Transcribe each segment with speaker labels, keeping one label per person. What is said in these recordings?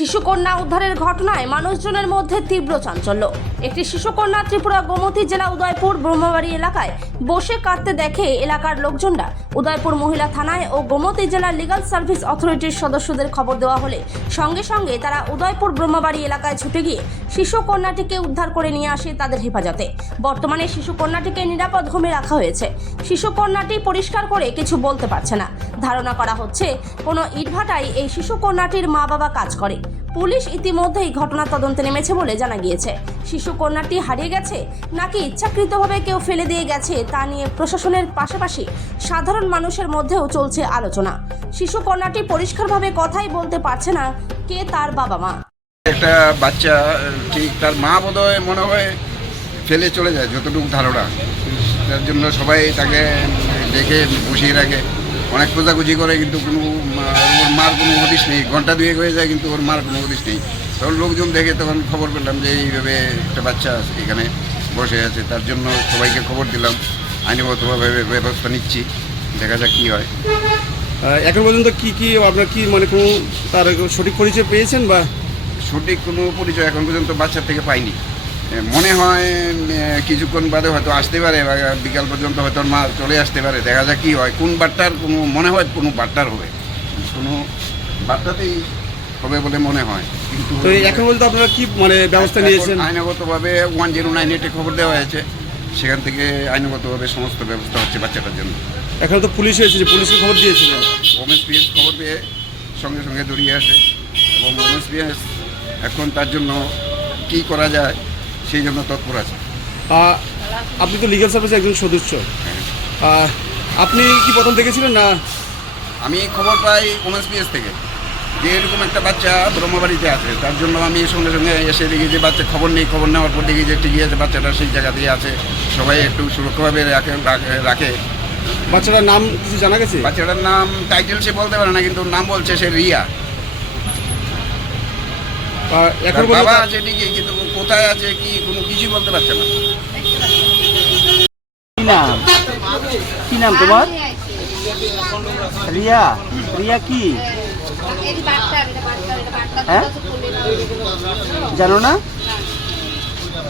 Speaker 1: শিশুকন্যা উদ্ধারের ঘটনায় মানুষজনের মধ্যে তীব্র চাঞ্চল্য। একটি শিশুকন্যা ত্রিপুরা গোমতী জেলা উদয়পুর ব্রহ্মবাড়ি এলাকায় বসে কাঁদতে দেখে এলাকার লোকজনরা উদয়পুর মহিলা থানায় ও গোমতী জেলা লিগাল সার্ভিস অথরিটির সদস্যদের খবর দেওয়া হলে সঙ্গে সঙ্গে তারা উদয়পুর ব্রহ্মবাড়ি এলাকায় ছুটে গিয়ে শিশু কন্যাটিকে উদ্ধার করে নিয়ে আসে তাদের হেফাজতে। বর্তমানে শিশু কন্যাটিকে নিরাপদ হোমে রাখা হয়েছে। শিশু কন্যাটি পরিষ্কার করে কিছু বলতে পারছে না। ধারণা করা হচ্ছে, কোনো ইটভাটায় এই শিশু কন্যাটির মা বাবা কাজ করে। পুলিশ ইতিমধ্যেই ঘটনা তদন্তে নেমেছে বলে জানা গিয়েছে। শিশু কন্যাটি হারিয়ে গেছে নাকি ইচ্ছাকৃতভাবে কেউ ফেলে দিয়ে গেছে তা নিয়ে প্রশাসনের পাশাপাশি সাধারণ মানুষের মধ্যেও চলছে আলোচনা। শিশু কন্যাটি পরিষ্কারভাবে কথাই বলতে পারছে না কে তার বাবা মা।
Speaker 2: একটা বাচ্চা, ঠিক তার মা বোধহয় মনে হয় ফেলে চলে যায়, যতটুকু ধারণা। তার জন্য সবাই তাকে দেখে, বসিয়ে রাখে। অনেক খোঁজাখুঁজি করে কিন্তু কোনো ওর মার কোনো হদিশ নেই। ঘণ্টা দুয়েক হয়ে যায় কিন্তু ওর মার কোনো হদিশ নেই। তখন লোকজন দেখে তখন খবর পেলাম যে এইভাবে একটা বাচ্চা এখানে বসে আছে। তার জন্য সবাইকে খবর দিলাম। আইনগতভাবে ব্যবস্থা নিচ্ছি। দেখা যাক কী হয়।
Speaker 3: এখন পর্যন্ত কি কি আপনার কি মানে কোনো তার সঠিক পরিচয় পেয়েছেন বা?
Speaker 2: সঠিক কোনো পরিচয় এখন পর্যন্ত বাচ্চার থেকে পাইনি। মনে হয় কিছুক্ষণ বাদে হয়তো আসতে পারে বা বিকাল পর্যন্ত হয়তো মা চলে আসতে পারে। দেখা যাক কী হয় কোন বার্তার কোনো মনে হয় কোনো বার্তার হবে। কোনো বার্তাতেই হবে বলে মনে হয়। কিন্তু
Speaker 3: এখন বলতে আপনারা কি মানে ব্যবস্থা নিয়েছেন?
Speaker 2: আইনগতভাবে ওয়ান জিরো নাইন এইটে খবর দেওয়া হয়েছে। সেখান থেকে আইনগতভাবে সমস্ত ব্যবস্থা হচ্ছে বাচ্চাটার জন্য।
Speaker 3: এখন তো পুলিশ এসেছে পুলিশকে খবর দিয়েছিলেন।
Speaker 2: ওমেন্স পিএস খবর পেয়ে সঙ্গে সঙ্গে দৌড়িয়ে আসে এবং ওমেন্স পিএস এখন তার জন্য কী করা যায় সেই জন্য তৎপর আছে।
Speaker 3: আপনি তো লিগ্যাল সার্ভিসের একজন সদস্য। আপনি কি প্রথম দেখেছিলেন না?
Speaker 2: আমি খবর পাই ওমেন্স পিএস থেকে। যে এরকম একটা বাচ্চা ব্রহ্মবাড়িতে আছে তার জন্য আমি সঙ্গে সঙ্গে এসে দেখি যে বাচ্চা খবর নেই খবর নেওয়ার পর দেখি যে ঠিকই আছে বাচ্চাটা সেই জায়গাতেই আছে। সবাই একটু সুরক্ষাভাবে রাখে রাখে-
Speaker 3: বাচ্চাটার নাম কিছু জানা গেছে?
Speaker 2: বাচ্চাটার নাম টাইটেল সে বলতে পারে না কিন্তু নাম বলছে সে রিয়া।
Speaker 3: এখন
Speaker 2: বাবা আছে ঠিকই কিন্তু কোথায় আছে কি কোনো কিছুই বলতে পারছে না।
Speaker 4: কি নাম? কি নাম তোমার? রিয়া রিয়া কি? হ্যাঁ? জানো না?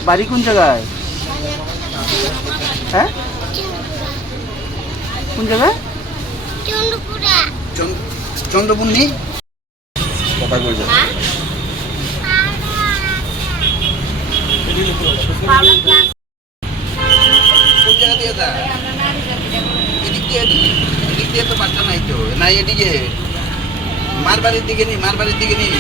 Speaker 4: বাড়ি কোন জায়গায়? হ্যাঁ? কোন জায়গায়?
Speaker 2: চন্দ্র- চন্দ্রপুন্নি কথা কইছে কোন জায়গা নাই তো। নাই এদিকে। মার বাড়ির দিকে নি মার দিকে নি